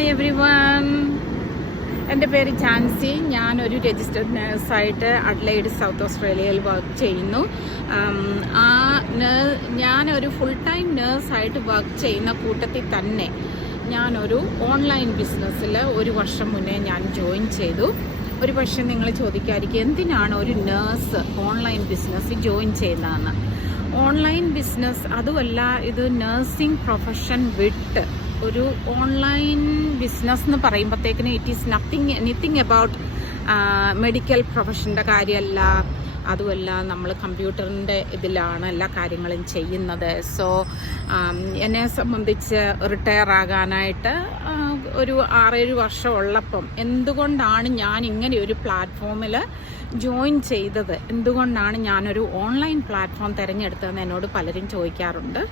Hi every one, എൻ്റെ പേര് ജാൻസി. ഞാനൊരു രജിസ്റ്റേർഡ് നേഴ്സായിട്ട് അഡ്ലൈഡ് സൗത്ത് ഓസ്ട്രേലിയയിൽ വർക്ക് ചെയ്യുന്നു. ഞാനൊരു ഫുൾ ടൈം നേഴ്സായിട്ട് വർക്ക് ചെയ്യുന്ന കൂട്ടത്തിൽ തന്നെ ഞാനൊരു ഓൺലൈൻ ബിസിനസ്സിൽ ഒരു വർഷം മുന്നേ ഞാൻ ജോയിൻ ചെയ്തു. ഒരു പക്ഷേ നിങ്ങൾ ചോദിക്കാതിരിക്കും എന്തിനാണ് ഒരു നേഴ്സ് ഓൺലൈൻ ബിസിനസ് ജോയിൻ ചെയ്യുന്നതെന്ന്. ഓൺലൈൻ ബിസിനസ് അതുമല്ല, ഇത് നഴ്സിംഗ് പ്രൊഫഷൻ വിട്ട് ഒരു ഓൺലൈൻ ബിസിനസ് എന്ന് പറയുമ്പോഴത്തേക്കിന് it is anything about medical പ്രൊഫഷൻ്റെ കാര്യമല്ല. അതുമല്ല, നമ്മൾ കമ്പ്യൂട്ടറിൻ്റെ ഇതിലാണ് എല്ലാ കാര്യങ്ങളും ചെയ്യുന്നത്. സോ എന്നെ സംബന്ധിച്ച് റിട്ടയർ ആകാനായിട്ട് ഒരു 6-7 വർഷം ഉള്ളപ്പം എന്തുകൊണ്ടാണ് ഞാൻ ഇങ്ങനെ ഒരു പ്ലാറ്റ്ഫോമിൽ ജോയിൻ ചെയ്തത്, എന്തുകൊണ്ടാണ് ഞാനൊരു ഓൺലൈൻ പ്ലാറ്റ്ഫോം തിരഞ്ഞെടുത്തതെന്ന് എന്നോട് പലരും ചോദിക്കാറുണ്ട്.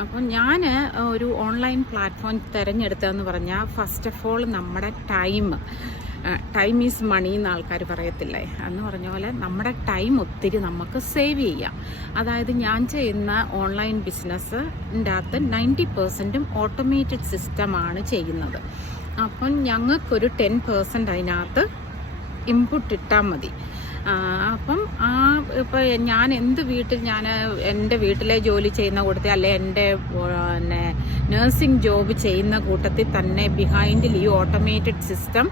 അപ്പം ഞാൻ ഒരു ഓൺലൈൻ പ്ലാറ്റ്ഫോം തിരഞ്ഞെടുത്തതെന്ന് പറഞ്ഞാൽ, ഫസ്റ്റ് ഓഫ് ഓൾ നമ്മുടെ ടൈം ഈസ് മണി എന്ന് ആൾക്കാർ പറയത്തില്ലേ, എന്ന് പറഞ്ഞ പോലെ നമ്മുടെ ടൈം ഒത്തിരി നമുക്ക് സേവ് ചെയ്യാം. അതായത് ഞാൻ ചെയ്യുന്ന ഓൺലൈൻ ബിസിനസ്സിൻ്റെ അകത്ത് 90% ഓട്ടോമേറ്റഡ് സിസ്റ്റമാണ് ചെയ്യുന്നത്. അപ്പം ഞങ്ങൾക്കൊരു 10% അതിനകത്ത് ഇൻപുട്ട് ഇട്ടാൽ മതി. അപ്പം ഇപ്പോൾ ഞാൻ എൻ്റെ വീട്ടിലെ ജോലി ചെയ്യുന്ന കൂട്ടത്തിൽ, അല്ലെ എൻ്റെ നഴ്സിംഗ് ജോബ് ചെയ്യുന്ന കൂട്ടത്തിൽ തന്നെ ബിഹൈൻഡിൽ ഈ ഓട്ടോമേറ്റഡ് സിസ്റ്റം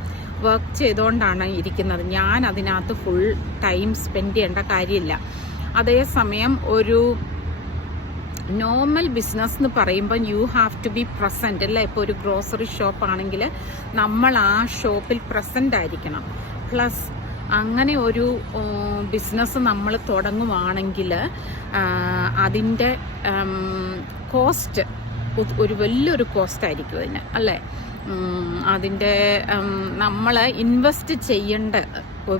വർക്ക് ചെയ്തുകൊണ്ടാണ് ഇരിക്കുന്നത്. ഞാൻ അതിനകത്ത് ഫുൾ ടൈം സ്പെൻഡ് ചെയ്യേണ്ട കാര്യമില്ല. അതേസമയം ഒരു നോർമൽ ബിസിനസ് എന്ന് പറയുമ്പോൾ you have to be present അല്ലേ. ഇപ്പോൾ ഒരു ഗ്രോസറി ഷോപ്പ് ആണെങ്കിൽ നമ്മൾ ആ ഷോപ്പിൽ പ്രസൻ്റ് ആയിരിക്കണം. പ്ലസ് അങ്ങനെ ഒരു ബിസിനസ് നമ്മൾ തുടങ്ങുവാണെങ്കിൽ അതിൻ്റെ കോസ്റ്റ് ഒരു വലിയൊരു കോസ്റ്റ് ആയിരിക്കും അതിന്, അല്ലേ. അതിൻ്റെ നമ്മൾ ഇൻവെസ്റ്റ് ചെയ്യേണ്ട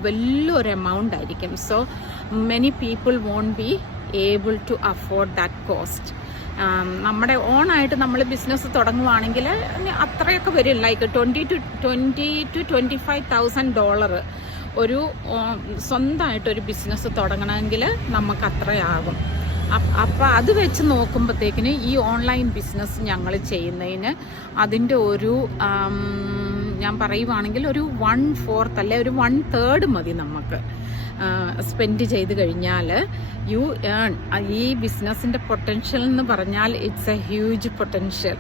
വലിയൊരു എമൗണ്ട് ആയിരിക്കും. So many people won't be able to afford that cost. നമ്മുടെ ഓണായിട്ട് നമ്മൾ ബിസിനസ് തുടങ്ങുവാണെങ്കിൽ അത്രയൊക്കെ വരും. ലൈക്ക് $20,000 to $25,000 ഒരു സ്വന്തമായിട്ടൊരു ബിസിനസ് തുടങ്ങണമെങ്കിൽ നമുക്ക് അത്രയാകും. അപ്പം അത് വെച്ച് നോക്കുമ്പോഴത്തേക്കിന് ഈ ഓൺലൈൻ ബിസിനസ് ഞങ്ങൾ ചെയ്യുന്നതിന് അതിൻ്റെ ഒരു ഞാൻ പറയുവാണെങ്കിൽ ഒരു 1/4 അല്ലെ ഒരു 1/3 മതി നമുക്ക് സ്പെൻഡ് ചെയ്ത് കഴിഞ്ഞാൽ യു ഏൺ. ഈ ബിസിനസ്സിൻ്റെ പൊട്ടൻഷ്യൽ എന്ന് പറഞ്ഞാൽ ഇറ്റ്സ് എ ഹ്യൂജ് പൊട്ടൻഷ്യൽ.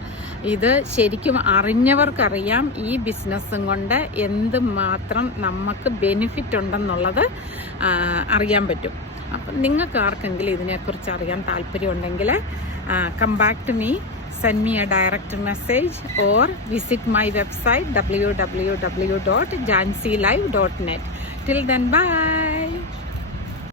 ഇത് ശരിക്കും അറിഞ്ഞവർക്കറിയാം ഈ ബിസിനസ്സും കൊണ്ട് എന്ത് മാത്രം നമുക്ക് ബെനിഫിറ്റ് ഉണ്ടെന്നുള്ളത് അറിയാൻ പറ്റും. അപ്പം നിങ്ങൾക്ക് ആർക്കെങ്കിലും ഇതിനെക്കുറിച്ച് അറിയാൻ താല്പര്യമുണ്ടെങ്കിൽ come back to me, send me a direct message or visit my website www.jansilive.net. Till then, bye.